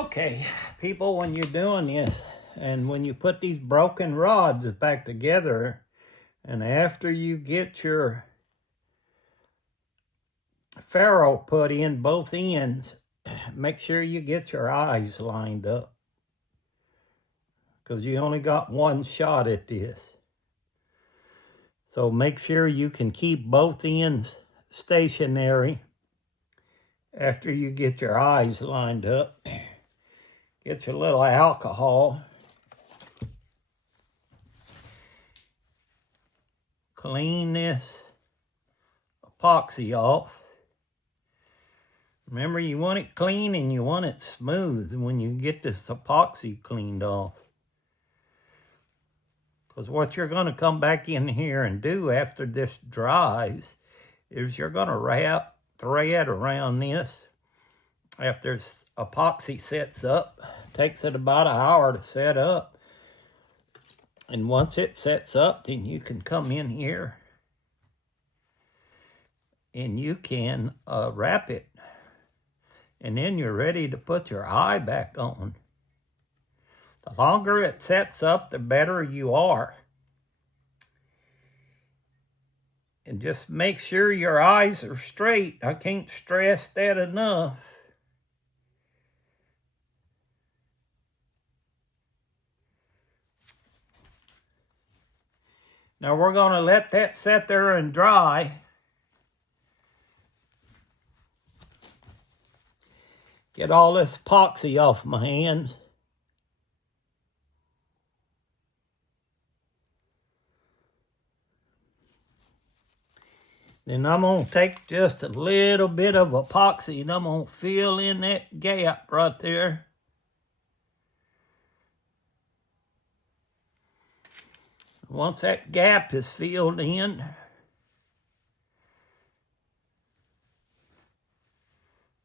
Okay, people, when you're doing this and when you put these broken rods back together, and after you get your ferrule put in both ends, make sure you get your eyes lined up, because you only got one shot at this. So make sure you can keep both ends stationary after you get your eyes lined up. Get your little alcohol. Clean this epoxy off. Remember, you want it clean and you want it smooth when you get this epoxy cleaned off. Because what you're going to come back in here and do after this dries is you're going to wrap thread around this after epoxy sets up. Takes it about an hour to set up. And once it sets up, then you can come in here and you can wrap it. And then you're ready to put your eye back on. The longer it sets up, the better you are. And just make sure your eyes are straight. I can't stress that enough. Now we're going to let that sit there and dry. Get all this epoxy off my hands. Then I'm going to take just a little bit of epoxy and I'm going to fill in that gap right there. Once that gap is filled in,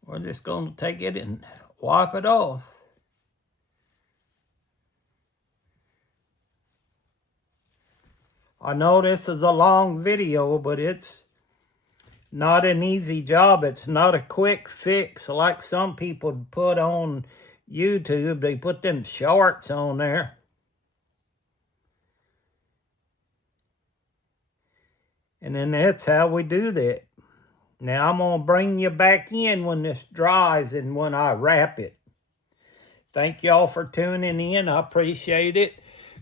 we're just going to take it and wipe it off. I know this is a long video, but it's not an easy job. It's not a quick fix like some people put on YouTube. They put them shorts on there. And then that's how we do that. Now I'm going to bring you back in when this dries and when I wrap it. Thank y'all for tuning in. I appreciate it.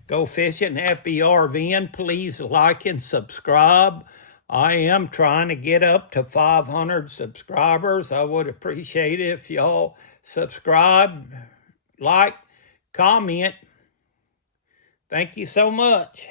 Go fishing, happy RVing. Please like and subscribe. I am trying to get up to 500 subscribers. I would appreciate it if y'all subscribe, like, comment. Thank you so much.